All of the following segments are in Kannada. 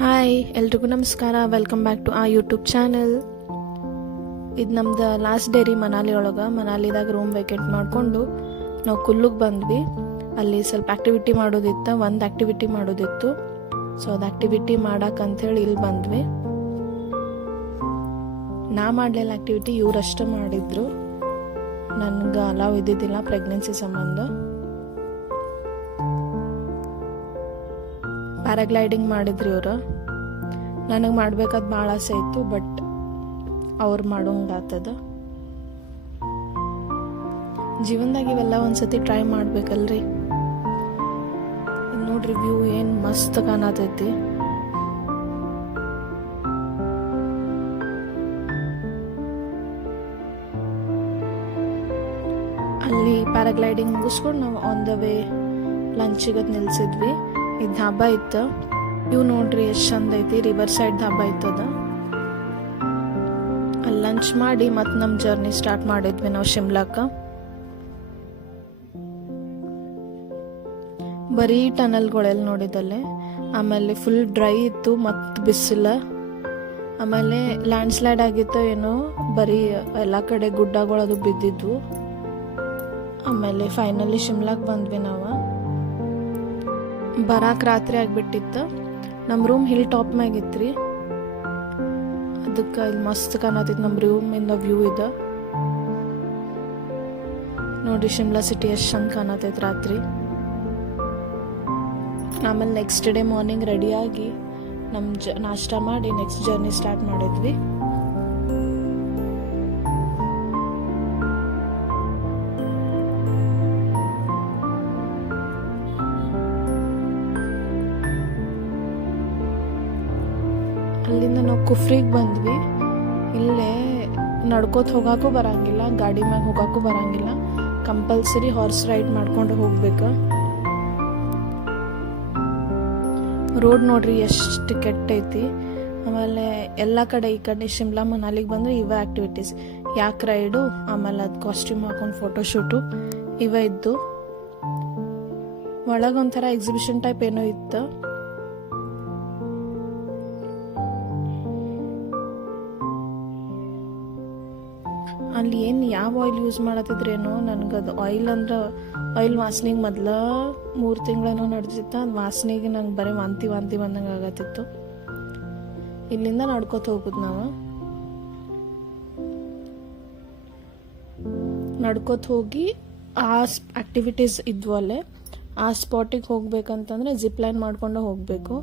ಹಾಯ್ ಎಲ್ರಿಗೂ ನಮಸ್ಕಾರ. ವೆಲ್ಕಮ್ ಬ್ಯಾಕ್ ಟು ಆ ಯೂಟ್ಯೂಬ್ ಚಾನಲ್. ಇದು ನಮ್ದು ಲಾಸ್ಟ್ ಡೇ ರೀ ಮನಾಲಿ ಒಳಗೆ. ಮನಾಲಿದಾಗ ರೂಮ್ ವೇಕೆಂಟ್ ಮಾಡಿಕೊಂಡು ನಾವು ಕುಲ್ಲುಗೆ ಬಂದ್ವಿ. ಅಲ್ಲಿ ಸ್ವಲ್ಪ ಆ್ಯಕ್ಟಿವಿಟಿ ಮಾಡೋದಿತ್ತು, ಒಂದು ಆ್ಯಕ್ಟಿವಿಟಿ ಮಾಡೋದಿತ್ತು. ಸೊ ಅದು ಆ್ಯಕ್ಟಿವಿಟಿ ಮಾಡೋಕ್ಕಂಥೇಳಿ ಇಲ್ಲಿ ಬಂದ್ವಿ. ನಾ ಮಾಡಲಿಲ್ಲ ಆ್ಯಕ್ಟಿವಿಟಿ, ಇವರಷ್ಟು ಮಾಡಿದ್ರು. ನನಗೆ ಅಲಾವ್ ಇದ್ದಿದ್ದಿಲ್ಲ ಪ್ರೆಗ್ನೆನ್ಸಿ ಸಂಬಂಧ. ಪ್ಯಾರಾಗ್ಲೈಡಿಂಗ್ ಮಾಡಿದ್ರಿ ಇವರು. ನನಗೆ ಮಾಡ್ಬೇಕಾದ ಭಾಳ ಆಸೆ ಇತ್ತು, ಬಟ್ ಅವ್ರು ಮಾಡೋಂಗಾಗ್ತದ. ಜೀವನದಾಗ ಇವೆಲ್ಲ ಒಂದ್ಸತಿ ಟ್ರೈ ಮಾಡ್ಬೇಕಲ್ರಿ. ನೋಡ್ರಿ ವ್ಯೂ ಏನು ಮಸ್ತ್ ಕಾಣತೈತಿ. ಅಲ್ಲಿ ಪ್ಯಾರಾಗ್ಲೈಡಿಂಗ್ ಮುಗಿಸ್ಕೊಂಡು ನಾವು ಆನ್ ದ ವೇ ಲಂಚಿಗೆ ನಿಲ್ಸಿದ್ವಿ. ಇದು ಧಾಬಾ ಇತ್ತು. ಇವು ನೋಡ್ರಿ ಎಷ್ಟು ಚಂದ ಐತಿ. ರಿವರ್ ಸೈಡ್ ಧಾಬಾ ಇತ್ತದ. ಅಲ್ಲಿ ಲಂಚ್ ಮಾಡಿ ಮತ್ತೆ ನಮ್ಮ ಜರ್ನಿ ಸ್ಟಾರ್ಟ್ ಮಾಡಿದ್ವಿ ನಾವು ಶಿಮ್ಲಾಕ್ಕೆ. ಬರೀ ಟನಲ್ಗಳೆಲ್ಲ ನೋಡಿದಲ್ಲೇ. ಆಮೇಲೆ ಫುಲ್ ಡ್ರೈ ಇತ್ತು ಮತ್ತು ಬಿಸಿಲು. ಆಮೇಲೆ ಲ್ಯಾಂಡ್ ಸ್ಲೈಡ್ ಆಗಿತ್ತು ಏನೋ, ಬರೀ ಎಲ್ಲ ಕಡೆ ಗುಡ್ಡಗಳದು ಬಿದ್ದಿದ್ವು. ಆಮೇಲೆ ಫೈನಲಿ ಶಿಮ್ಲಾಗೆ ಬಂದ್ವಿ ನಾವು. ಬರಾಕ್ ರಾತ್ರಿ ಆಗಿಬಿಟ್ಟಿತ್ತು. ನಮ್ಮ ರೂಮ್ ಹಿಲ್ ಟಾಪ್ ಮ್ಯಾಗಿತ್ತು. ಅದಕ್ಕೆ ಇಲ್ಲಿ ಮಸ್ತ್ ಕಾಣತಿತ್ತು ನಮ್ಮ ರೂಮಿಂದ ವ್ಯೂ ಇದೆ. ನೋಡ್ರಿ ಶಿಮ್ಲಾ ಸಿಟಿ ಎಷ್ಟು ಚಂದ ಕಾಣತೈತೆ ರಾತ್ರಿ. ಆಮೇಲೆ ನೆಕ್ಸ್ಟ್ ಡೇ ಮಾರ್ನಿಂಗ್ ರೆಡಿಯಾಗಿ ನಮ್ಮ ನಾಷ್ಟ ಮಾಡಿ ನೆಕ್ಸ್ಟ್ ಜರ್ನಿ ಸ್ಟಾರ್ಟ್ ಮಾಡಿದ್ವಿ. ಅಲ್ಲಿಂದ ನಾವು ಕುಫ್ರಿಗೆ ಬಂದ್ವಿ. ಇಲ್ಲೇ ನಡ್ಕೋತ ಹೋಗೋಕ್ಕೂ ಬರಂಗಿಲ್ಲ, ಗಾಡಿ ಮ್ಯಾಗ ಹೋಗೋಕ್ಕೂ ಬರಂಗಿಲ್ಲ. ಕಂಪಲ್ಸರಿ ಹಾರ್ಸ್ ರೈಡ್ ಮಾಡ್ಕೊಂಡು ಹೋಗ್ಬೇಕು. ರೋಡ್ ನೋಡ್ರಿ ಎಷ್ಟು ಕೆಟ್ಟೈತಿ. ಆಮೇಲೆ ಎಲ್ಲ ಕಡೆ ಈ ಕಡೆ ಶಿಮ್ಲಾ ಮನಾಲಿಗೆ ಬಂದರೆ ಇವೇ ಆ್ಯಕ್ಟಿವಿಟೀಸ್. ಯಾಕ್ ರೈಡು, ಆಮೇಲೆ ಅದು ಕಾಸ್ಟ್ಯೂಮ್ ಹಾಕೊಂಡು ಫೋಟೋಶೂಟು ಇವೇ ಇದ್ದು. ಒಳಗೊಂಥರ ಎಕ್ಸಿಬಿಷನ್ ಟೈಪ್ ಏನೋ ಇತ್ತು. ಅಲ್ಲಿ ಏನು ಯಾವ ಆಯಿಲ್ ಯೂಸ್ ಮಾಡತ್ತಿದ್ರೇನೋ, ನನಗದು ಆಯಿಲ್ ಅಂದ್ರೆ ಆಯಿಲ್ ವಾಸನೆಗೆ ಮೊದಲ 3 ತಿಂಗಳೇನೋ ನಡೆದಿತ್ತು. ಅದು ವಾಸನೆಗೆ ನಂಗೆ ಬರೀ ವಾಂತಿ ಬಂದಂಗೆ ಆಗತ್ತಿತ್ತು. ಇಲ್ಲಿಂದ ನಡ್ಕೋತ ಹೋಗುದು ನಾವು. ನಡ್ಕೋತ ಹೋಗಿ ಆ ಆ್ಯಕ್ಟಿವಿಟೀಸ್ ಇದ್ವು ಅಲ್ಲೇ. ಆ ಸ್ಪಾಟಿಗೆ ಹೋಗ್ಬೇಕಂತಂದ್ರೆ ಜಿಪ್ ಲೈನ್ ಮಾಡ್ಕೊಂಡು ಹೋಗಬೇಕು.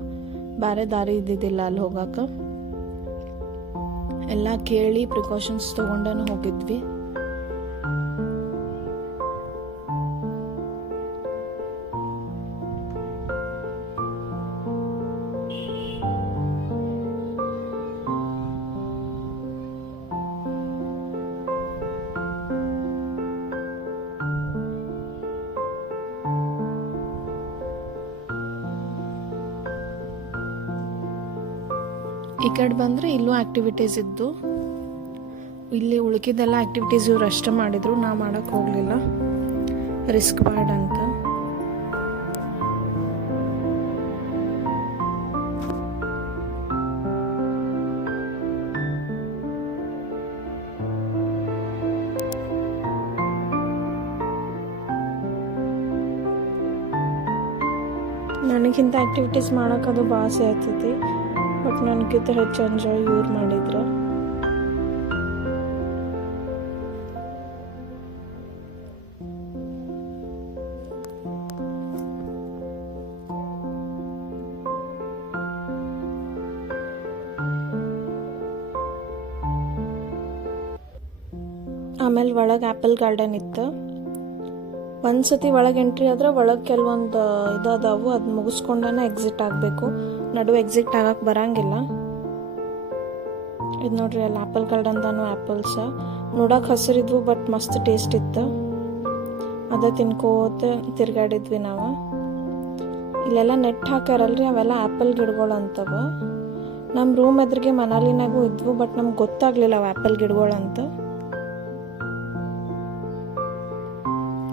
ಬೇರೆ ದಾರಿ ಇದ್ದಿದ್ದಿಲ್ಲ ಅಲ್ಲಿ ಹೋಗಕ್ಕೆ. ಎಲ್ಲ ಕೇಳಿ ಪ್ರಿಕಾಷನ್ಸ್ ತಗೊಂಡನು ಹೋಗಿದ್ವಿ. ಈ ಕಡೆ ಬಂದರೆ ಇಲ್ಲೂ ಆ್ಯಕ್ಟಿವಿಟೀಸ್ ಇದ್ದು. ಇಲ್ಲಿ ಉಳ್ಕಿದ್ದೆಲ್ಲ ಆ್ಯಕ್ಟಿವಿಟೀಸ್ ಇವ್ರು ಅಷ್ಟೇ ಮಾಡಿದ್ರು, ನಾ ಮಾಡೋಕ್ಕೆ ಹೋಗಲಿಲ್ಲ, ರಿಸ್ಕ್ ಬ್ಯಾಡ್ ಅಂತ. ನನಗಿಂತ ಆ್ಯಕ್ಟಿವಿಟೀಸ್ ಮಾಡೋಕ್ಕದು ಭಾಳ ಆಸೆ ಆಗ್ತೈತಿ, ಬಟ್ ನನಗಿಂತ ಹೆಚ್ಚು ಎಂಜಾಯ್ ಇವ್ರು ಮಾಡಿದ್ರು. ಆಮೇಲೆ ಒಳಗೆ ಆ್ಯಪಲ್ ಗಾರ್ಡನ್ ಇತ್ತು. ಒಂದ್ಸತಿ ಒಳಗೆ ಎಂಟ್ರಿ ಆದ್ರೆ ಒಳಗೆ ಕೆಲವೊಂದು ಇದಾದವು, ಅದು ಮುಗಿಸ್ಕೊಂಡೇ ಎಕ್ಸಿಟ್ ಆಗಬೇಕು. ನಡುವೆ ಎಕ್ಸಿಟ್ ಆಗಕ್ಕೆ ಬರಂಗಿಲ್ಲ. ಇದು ನೋಡ್ರಿ, ಅಲ್ಲಿ ಆ್ಯಪಲ್ ಗಾರ್ಡನ್ದಾನು ಆ್ಯಪಲ್ಸ್ ನೋಡೋಕೆ ಹಸಿರಿದ್ವು, ಬಟ್ ಮಸ್ತ್ ಟೇಸ್ಟ್ ಇತ್ತು. ಅದೇ ತಿನ್ಕೋತ ತಿರ್ಗಾಡಿದ್ವಿ ನಾವು. ಇಲ್ಲೆಲ್ಲ ನೆಟ್ ಹಾಕ್ಯಾರಲ್ರಿ, ಅವೆಲ್ಲ ಆ್ಯಪಲ್ ಗಿಡಗಳು ಅಂತವ. ನಮ್ಮ ರೂಮ್ ಎದುರಿಗೆ ಮನಾಲಿನಾಗೂ ಇದ್ವು, ಬಟ್ ನಮ್ಗೆ ಗೊತ್ತಾಗ್ಲಿಲ್ಲ ಅವು ಆ್ಯಪಲ್ ಗಿಡಗಳು ಅಂತ.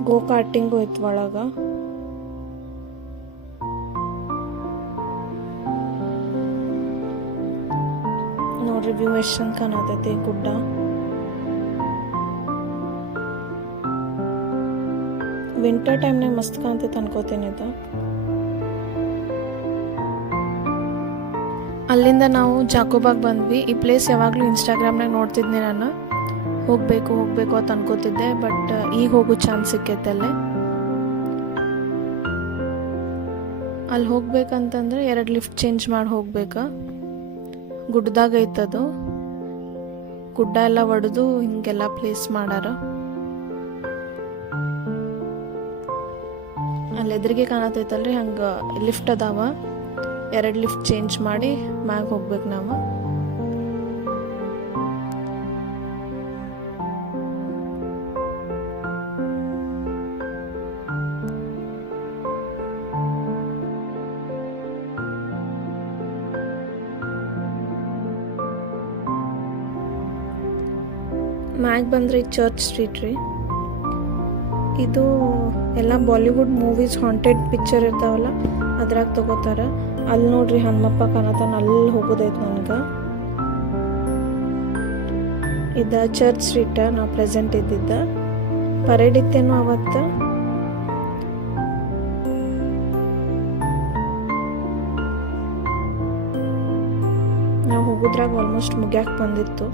ಗೋ ಕಾರ್ಟಿಂಗು ಇತ್ತು ಒಳಗೆ. ನೋಡ್ರಿ ವ್ಯೂ ಎಷ್ಟು ಚಂದ ಕಾಣತೈತಿ ಗುಡ್ಡ. ವಿಂಟರ್ ಟೈಮ್ನಾಗ ಮಸ್ತ್ ಕಾಣ್ತೈತೆ ಅನ್ಕೋತೀನಿ ಇದು. ಅಲ್ಲಿಂದ ನಾವು ಜಾಕೋಬಾಗ್ ಬಂದ್ವಿ. ಈ ಪ್ಲೇಸ್ ಯಾವಾಗಲೂ ಇನ್ಸ್ಟಾಗ್ರಾಮ್ನಾಗ ನೋಡ್ತಿದ್ದೆ ನಾನು, ಹೋಗಬೇಕು ಅಂತ ಅನ್ಕೋತಿದ್ದೆ. ಬಟ್ ಈಗ ಹೋಗೋ ಚಾನ್ಸ್ ಸಿಕ್ಕೈತೆ ಅಲ್ಲಿ ಹೋಗ್ಬೇಕಂತಂದ್ರೆ 2 ಲಿಫ್ಟ್ ಚೇಂಜ್ ಮಾಡಿ ಹೋಗ್ಬೇಕಾ. ಗುಡ್ಡದಾಗ ಐತದು, ಗುಡ್ಡ ಎಲ್ಲ ಒಡೆದು ಹಿಂಗೆಲ್ಲ ಪ್ಲೇಸ್ ಮಾಡಾರ. ಅಲ್ಲಿ ಎದುರಿಗೆ ಕಾಣತೈತಲ್ರಿ, ಹಂಗೆ ಲಿಫ್ಟ್ ಅದಾವ. 2 ಲಿಫ್ಟ್ ಚೇಂಜ್ ಮಾಡಿ ಮ್ಯಾಗ ಹೋಗ್ಬೇಕು ನಾವು. ಮ್ಯಾಗ ಬಂದ್ರೆ ಚರ್ಚ್ ಸ್ಟ್ರೀಟ್ ರೀ. ಇದು ಎಲ್ಲ ಬಾಲಿವುಡ್ ಮೂವೀಸ್ ಹಾಂಟೆಡ್ ಪಿಕ್ಚರ್ ಇರ್ತಾವಲ್ಲ ಅದ್ರಾಗ ತಗೋತಾರ. ಅಲ್ಲಿ ನೋಡ್ರಿ ಹನುಮಪ್ಪ ಕಾಣತಾನ, ಅಲ್ಲಿ ಹೋಗೋದೈತೆ ನನಗೆ. ಇದು ಚರ್ಚ್ ಸ್ಟ್ರೀಟ್ ನಾವು ಪ್ರೆಸೆಂಟ್ ಇದ್ದಿದ್ದ. ಪರೇಡ್ ಇತ್ತೇನೋ ಅವತ್ತ. ನಾವು ಹೋಗೋದ್ರಾಗ ಆಲ್ಮೋಸ್ಟ್ ಮುಗ್ಯಾಕ್ ಬಂದಿತ್ತು.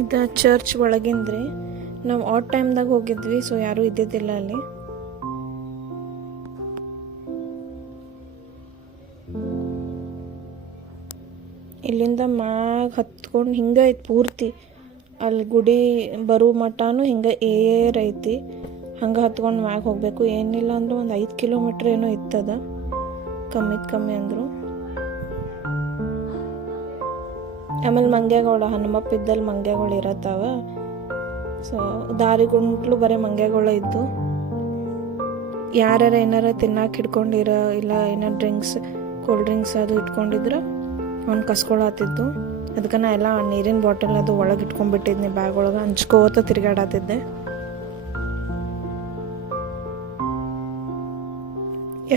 ಇದು ಚರ್ಚ್ ಒಳಗಿಂದ್ರಿ. ನಾವು ಆಟ್ ಟೈಮ್ದಾಗ ಹೋಗಿದ್ವಿ, ಸೊ ಯಾರೂ ಇದ್ದಿದ್ದಿಲ್ಲ ಅಲ್ಲಿ. ಇಲ್ಲಿಂದ ಮ್ಯಾಗ ಹತ್ಕೊಂಡು ಹಿಂಗೆ ಐತಿ ಪೂರ್ತಿ. ಅಲ್ಲಿ ಗುಡಿ ಬರೋ ಮಟನೂ ಹಿಂಗೆ ಏರ್ ಐತಿ. ಹಂಗೆ ಹತ್ಕೊಂಡು ಮ್ಯಾಗ ಹೋಗಬೇಕು. ಏನಿಲ್ಲ ಅಂದರೂ ಒಂದು 5 ಕಿಲೋಮೀಟ್ರ್ ಏನೋ ಇತ್ತದ, ಕಮ್ಮಿ ಅಂದರು. ಆಮೇಲೆ ಮಂಗ್ಯಗಳು, ಹನುಮಪ್ಪ ಇದ್ದಲ್ಲಿ ಮಂಗ್ಯಗಳು ಇರತ್ತಾವ. ಸೊ ದಾರಿಗುಂಟ್ಲು ಬರೀ ಮಂಗ್ಯಗಳು ಇದ್ದು. ಯಾರ್ಯಾರ ಏನಾರ ತಿನ್ನಕ್ಕೆ ಹಿಡ್ಕೊಂಡಿರೋ ಇಲ್ಲ ಏನಾರು ಡ್ರಿಂಕ್ಸ್, ಕೂಲ್ ಡ್ರಿಂಕ್ಸ್ ಅದು ಇಟ್ಕೊಂಡಿದ್ರೆ ಅವ್ನು ಕಸ್ಕೊಳತ್ತಿದ್ದು. ಅದಕ್ಕೆ ನಾ ಎಲ್ಲ ನೀರಿನ ಬಾಟಲ್ ಅದು ಒಳಗೆ ಇಟ್ಕೊಂಡ್ಬಿಟ್ಟಿದ್ನಿ, ಬ್ಯಾಗ್ ಒಳಗೆ ಹಂಚ್ಕೋತ ತಿರ್ಗಾಡತ್ತಿದ್ದೆ.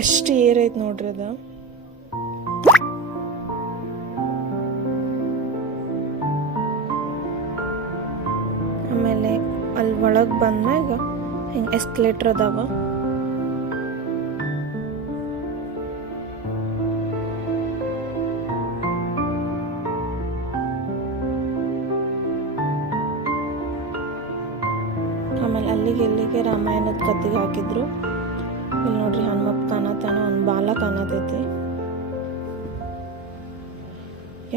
ಎಷ್ಟು ಏರೈತೆ ನೋಡ್ರಿ ಅದು. ಆಮೇಲೆ ಅಲ್ಲಿ ಒಳಗೆ ಬಂದಾಗ ಹಿಂಗೆ ಎಸ್ಕಲೇಟ್ರ್ ಅದಾವ. ಆಮೇಲೆ ಅಲ್ಲಿಗೆ ರಾಮಾಯಣದ ಕತ್ತಿಗೆ ಹಾಕಿದ್ರು. ಇಲ್ಲಿ ನೋಡ್ರಿ ಹನುಮಪ್ಪ ಕಾಣತಾನ, ಒಂದು ಬಾಲ ಕಾಣತೈತಿ.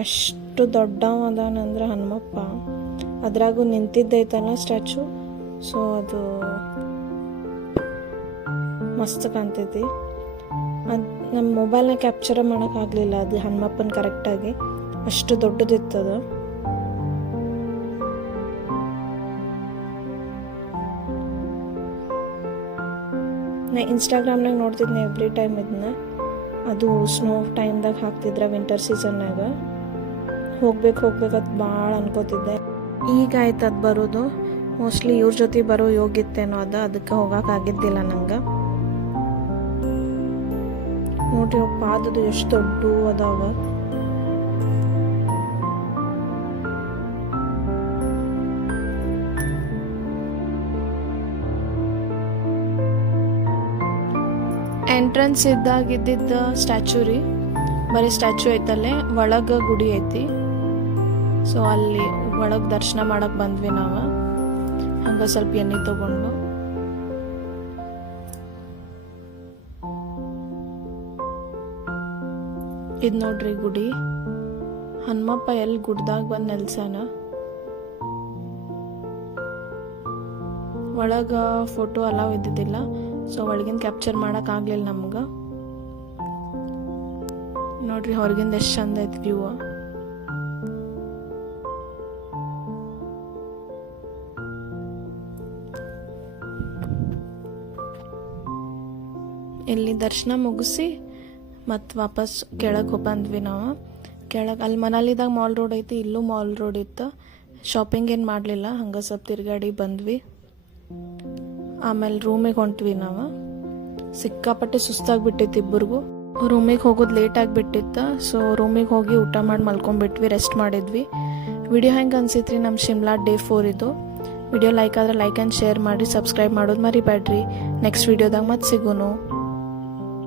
ಎಷ್ಟು ದೊಡ್ಡವ ಅದಾನಂದ್ರೆ ಹನುಮಪ್ಪ. ಅದ್ರಾಗೂ ನಿಂತಿದ್ದೈತಲ್ಲ ಸ್ಟ್ಯಾಚು, ಸೊ ಅದು ಮಸ್ತ್ ಕಾಣ್ತೈತಿ. ಅದು ನಮ್ಮ ಮೊಬೈಲ್ನ ಕ್ಯಾಪ್ಚರ್ ಮಾಡೋಕ್ಕಾಗಲಿಲ್ಲ ಅದು ಹನುಮಪ್ಪನ ಕರೆಕ್ಟಾಗಿ, ಅಷ್ಟು ದೊಡ್ಡದಿತ್ತದ. ನಾ ಇನ್ಸ್ಟಾಗ್ರಾಮ್ನಾಗ ನೋಡ್ತಿದ್ದೆ ಎವ್ರಿ ಟೈಮ್ ಇದನ್ನ. ಅದು ಸ್ನೋ ಟೈಮ್ದಾಗ ಹಾಕ್ತಿದ್ರ, ವಿಂಟರ್ ಸೀಸನ್ನಾಗ. ಹೋಗ್ಬೇಕಂತ ಭಾಳ ಅನ್ಕೋತಿದ್ದೆ. ಈಗ ಆಯ್ತು ಅದು ಬರೋದು. ಮೋಸ್ಟ್ಲಿ ಇವ್ರ ಜೊತೆ ಬರೋ ಯೋಗಿತ್ತೇನೋ ಅದಕ್ಕೆ ಹೋಗೋಕ್ಕಾಗಿದ್ದಿಲ್ಲ ನಂಗೆ. ನೋಡ್ರಿ ಪಾದದು ಎಷ್ಟು ದೊಡ್ಡ ಅದಾವ. ಎಂಟ್ರೆನ್ಸ್ ಇದ್ದಾಗಿದ್ದ ಸ್ಟ್ಯಾಚು ರೀ, ಬರೀ ಸ್ಟ್ಯಾಚು ಐತಲ್ಲೇ, ಒಳಗೆ ಗುಡಿ ಐತಿ. ಸೊ ಅಲ್ಲಿ ಒಳಗೆ ದರ್ಶನ ಮಾಡಕ್ಕೆ ಬಂದ್ವಿ ನಾವು. ಹಂಗೆ ಸ್ವಲ್ಪ ಎಣ್ಣೆ ತಗೊಂಡು ಇದು ನೋಡ್ರಿ ಗುಡಿ. ಹನುಮಪ್ಪ ಎಲ್ಲಿ ಗುಡ್ದಾಗ ಬಂದು ನೆಲ್ಸಾನ. ಒಳಗೆ ಫೋಟೋ ಅಲಾವ್ ಇದ್ದಿದ್ದಿಲ್ಲ, ಸೊ ಒಳಗಿಂದ ಕ್ಯಾಪ್ಚರ್ ಮಾಡೋಕ್ಕಾಗಲಿಲ್ಲ ನಮ್ಗೆ. ನೋಡ್ರಿ ಹೊರಗಿಂದ ಎಷ್ಟು ಚಂದ ಐತಿ ವ್ಯೂ. ಇಲ್ಲಿ ದರ್ಶನ ಮುಗಿಸಿ ಮತ್ತು ವಾಪಸ್ ಕೆಳಗೆ ಬಂದ್ವಿ ನಾವು. ಕೆಳಗೆ ಅಲ್ಲಿ ಮನಾಲಿದಾಗ ಮಾಲ್ ರೋಡ್ ಐತಿ, ಇಲ್ಲೂ ಮಾಲ್ ರೋಡ್ ಇತ್ತು. ಶಾಪಿಂಗ್ ಏನು ಮಾಡಲಿಲ್ಲ, ಹಂಗೆ ಸ್ವಲ್ಪ ತಿರುಗಾಡಿ ಬಂದ್ವಿ. ಆಮೇಲೆ ರೂಮಿಗೆ ಹೊಂಟ್ವಿ ನಾವು. ಸಿಕ್ಕಾಪಟ್ಟೆ ಸುಸ್ತಾಗಿಬಿಟ್ಟಿತ್ತು ಇಬ್ಬರಿಗೂ. ರೂಮಿಗೆ ಹೋಗೋದು ಲೇಟ್ ಆಗಿಬಿಟ್ಟಿತ್ತು. ಸೊ ರೂಮಿಗೆ ಹೋಗಿ ಊಟ ಮಾಡಿ ಮಲ್ಕೊಂಡ್ಬಿಟ್ವಿ, ರೆಸ್ಟ್ ಮಾಡಿದ್ವಿ. ವಿಡಿಯೋ ಹೆಂಗೆ ಅನ್ಸಿತ್ರಿ ನಮ್ಮ ಶಿಮ್ಲಾ ಡೇ 4 ಇದು. ವಿಡಿಯೋ ಲೈಕ್ ಆದರೆ ಲೈಕ್ ಆ್ಯಂಡ್ ಶೇರ್ ಮಾಡಿ, ಸಬ್ಸ್ಕ್ರೈಬ್ ಮಾಡೋದು ಮರಿಬೇಡ್ರಿ. ನೆಕ್ಸ್ಟ್ ವಿಡಿಯೋದಾಗ ಮತ್ತೆ ಸಿಗೋನು.